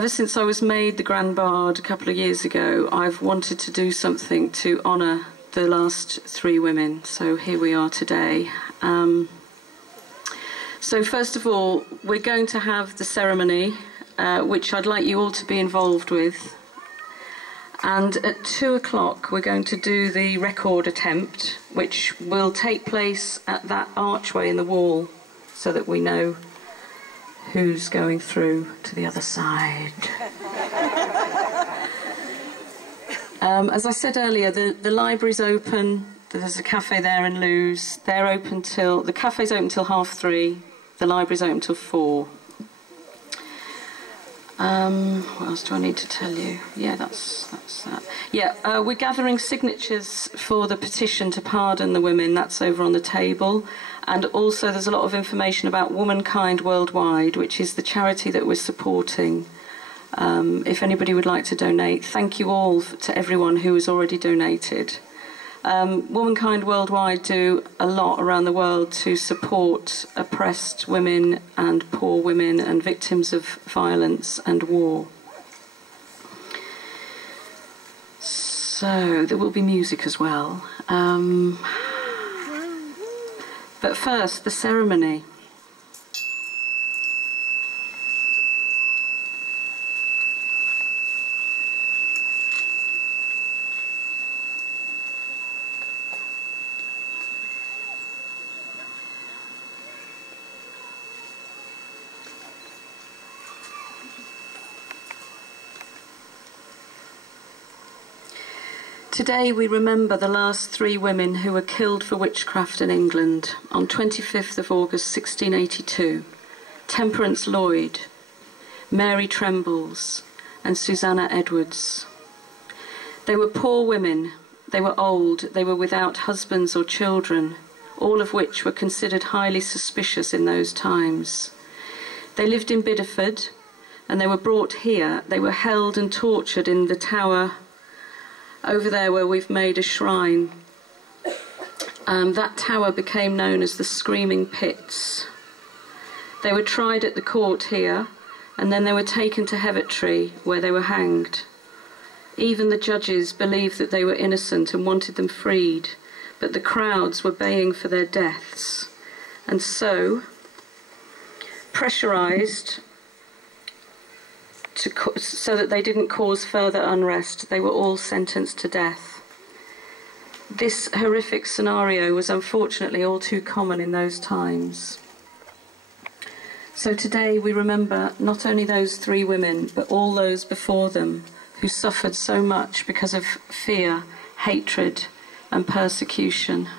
Ever since I was made the Grand Bard a couple of years ago, I've wanted to do something to honour the last 3 women. So here we are today. So first of all, we're going to have the ceremony, which I'd like you all to be involved with. And at 2 o'clock, we're going to do the record attempt, which will take place at that archway in the wall, so that we know who's going through to the other side. As I said earlier, the library's open. There's a cafe there in Lewes. They're open till, the cafe's open till 3:30. The library's open till 4. What else do I need to tell you? Yeah, that's that. Yeah, we're gathering signatures for the petition to pardon the women. That's over on the table. And also there's a lot of information about Womankind Worldwide, which is the charity that we're supporting. If anybody would like to donate, thank you all to everyone who has already donated. Womankind Worldwide do a lot around the world to support oppressed women and poor women and victims of violence and war. So there will be music as well. But first, the ceremony. Today we remember the last 3 women who were killed for witchcraft in England on 25th of August 1682. Temperance Lloyd, Mary Trembles and Susanna Edwards. They were poor women, they were old, they were without husbands or children, all of which were considered highly suspicious in those times. They lived in Bideford and they were brought here. They were held and tortured in the tower over there where we've made a shrine. That tower became known as the Screaming Pits. They were tried at the court here, and then they were taken to Exeter, where they were hanged. Even the judges believed that they were innocent and wanted them freed, but the crowds were baying for their deaths. And so, pressurised so that they didn't cause further unrest, they were all sentenced to death. This horrific scenario was unfortunately all too common in those times. So today we remember not only those 3 women, but all those before them who suffered so much because of fear, hatred and persecution.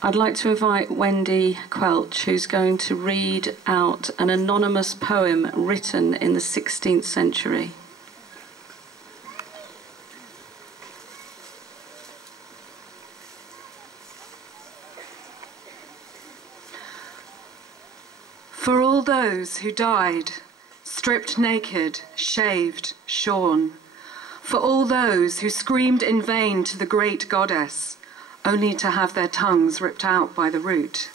I'd like to invite Wendy Quelch, who's going to read out an anonymous poem written in the 16th century. For all those who died, stripped naked, shaved, shorn. For all those who screamed in vain to the great goddess, only to have their tongues ripped out by the root.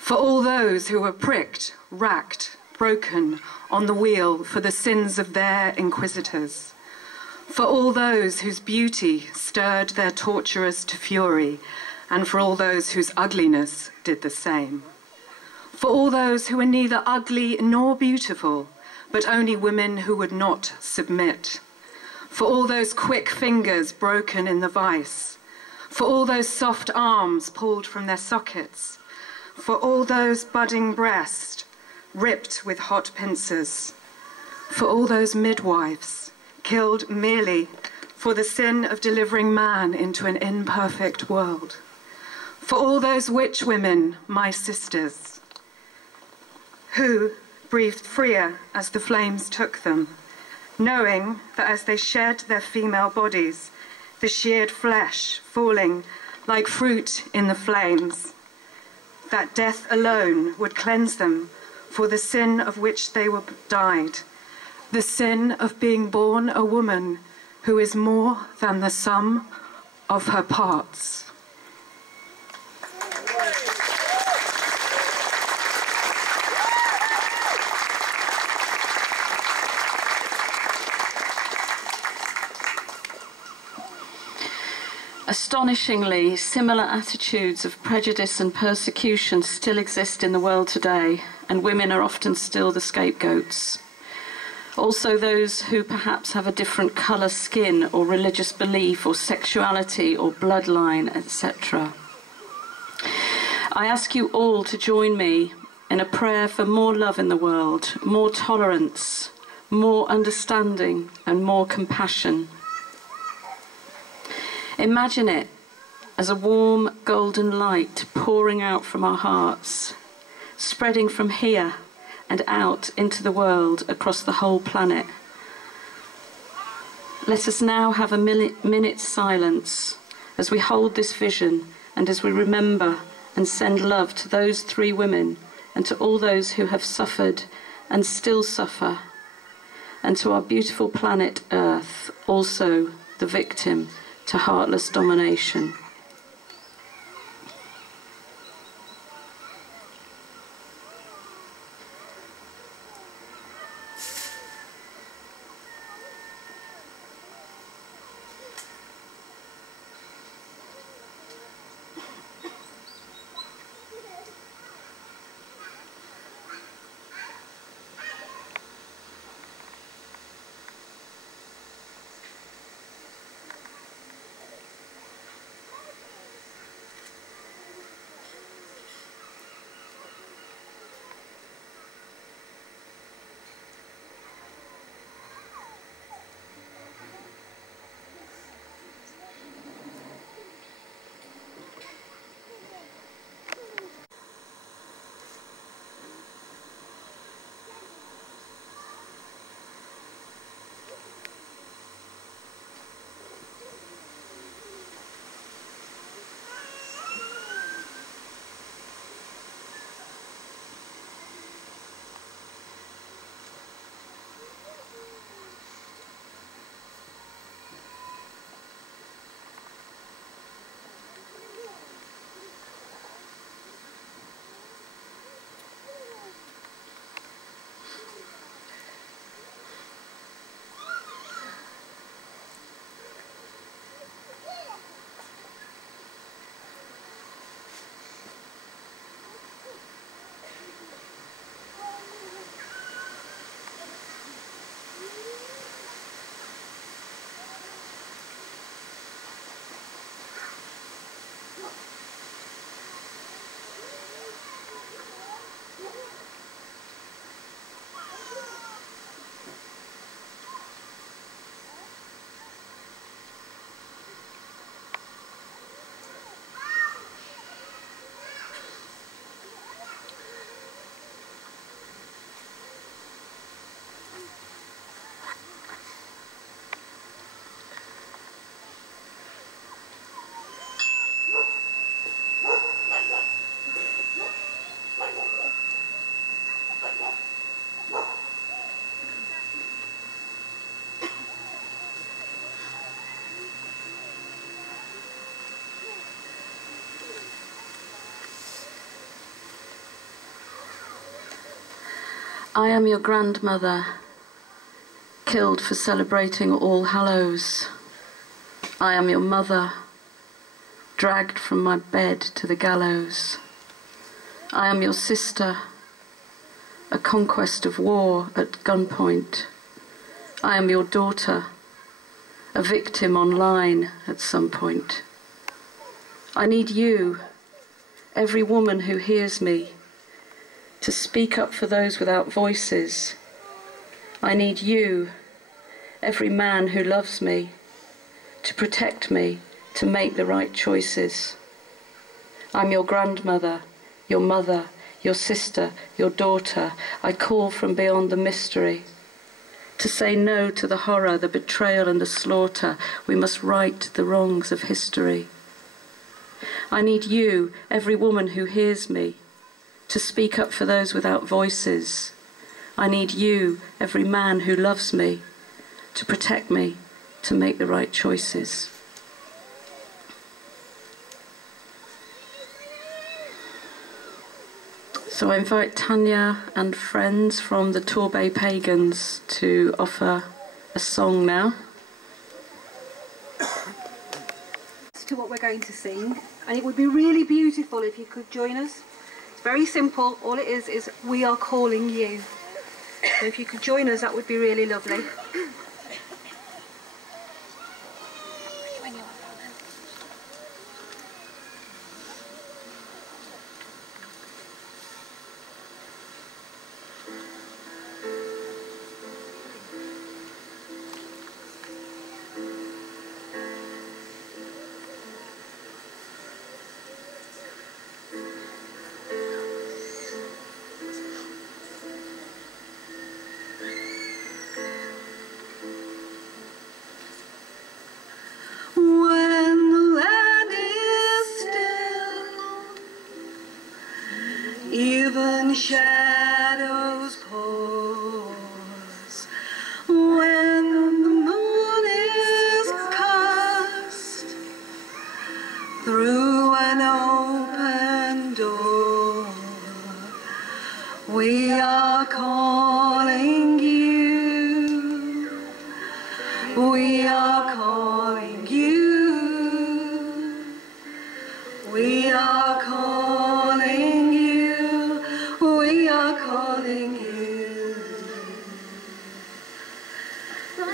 For all those who were pricked, racked, broken on the wheel for the sins of their inquisitors. For all those whose beauty stirred their torturers to fury, and for all those whose ugliness did the same. For all those who were neither ugly nor beautiful, but only women who would not submit. For all those quick fingers broken in the vice. For all those soft arms pulled from their sockets. For all those budding breasts ripped with hot pincers. For all those midwives killed merely for the sin of delivering man into an imperfect world. For all those witch women, my sisters, who breathed freer as the flames took them, knowing that as they shed their female bodies, the sheared flesh falling like fruit in the flames, that death alone would cleanse them for the sin of which they were died, the sin of being born a woman who is more than the sum of her parts. Astonishingly, similar attitudes of prejudice and persecution still exist in the world today, and women are often still the scapegoats. Also those who perhaps have a different colour skin or religious belief or sexuality or bloodline, etc. I ask you all to join me in a prayer for more love in the world, more tolerance, more understanding and more compassion. Imagine it as a warm golden light pouring out from our hearts, spreading from here and out into the world across the whole planet. Let us now have a minute's silence as we hold this vision and as we remember and send love to those 3 women and to all those who have suffered and still suffer, and to our beautiful planet Earth, also the victim to heartless domination. I am your grandmother, killed for celebrating All Hallows. I am your mother, dragged from my bed to the gallows. I am your sister, a conquest of war at gunpoint. I am your daughter, a victim online at some point. I need you, every woman who hears me, to speak up for those without voices. I need you, every man who loves me, to protect me, to make the right choices. I'm your grandmother, your mother, your sister, your daughter. I call from beyond the mystery. To say no to the horror, the betrayal and the slaughter. We must right the wrongs of history. I need you, every woman who hears me, to speak up for those without voices. I need you, every man who loves me, to protect me, to make the right choices. So I invite Tanya and friends from the Torbay Pagans to offer a song now. to what we're going to sing, and it would be really beautiful if you could join us. It's very simple. All it is we are calling you. So if you could join us, that would be really lovely. Even shadows pause when the moon is cast through an open door. We are calling you. We are calling you. We are calling you. We are calling you.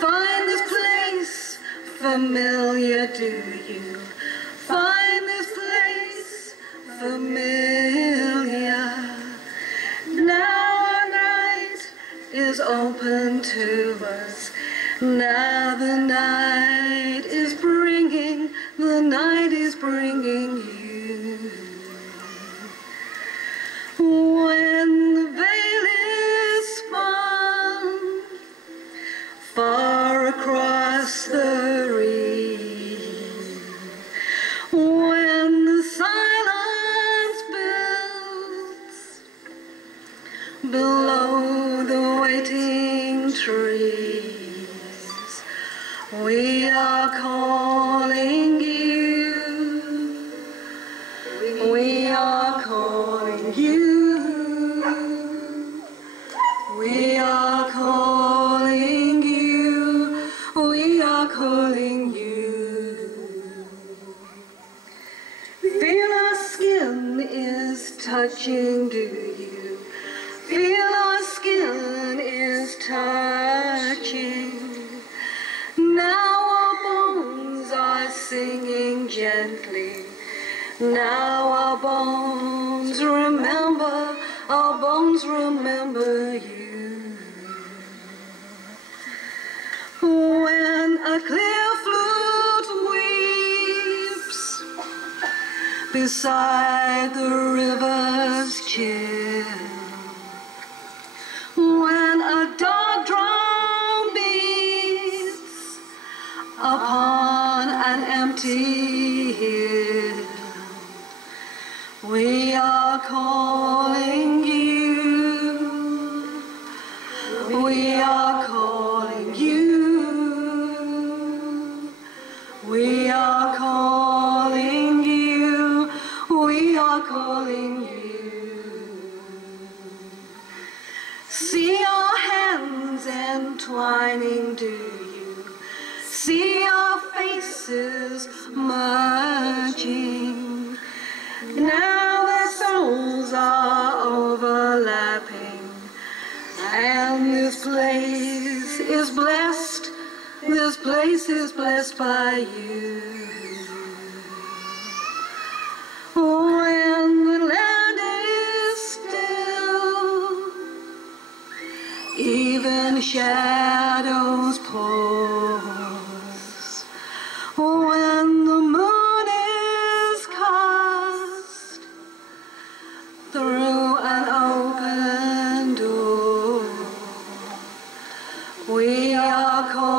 Find this place familiar, do you? Find this place familiar. Now our night is open to us. Now the night is bringing you. When the veil is spun far across the reef, when the silence builds below the waiting trees, we are calling you. We are calling you. We are calling you. We are calling you. Feel our skin is touching, do you? Feel our skin is touching. Now our bones are singing gently. Now our bones remember you. When a clear flute weeps beside the river's chill, when a dark drum beats upon an empty hill, we are calling you. We are calling you. We are calling you. We are calling you. See our hands entwining, do you? See our faces merging. Now their souls are overlapping, and this place is blessed. This place is blessed by you. When the land is still, even shadows pause. When the moon is cast through an open door, we are called.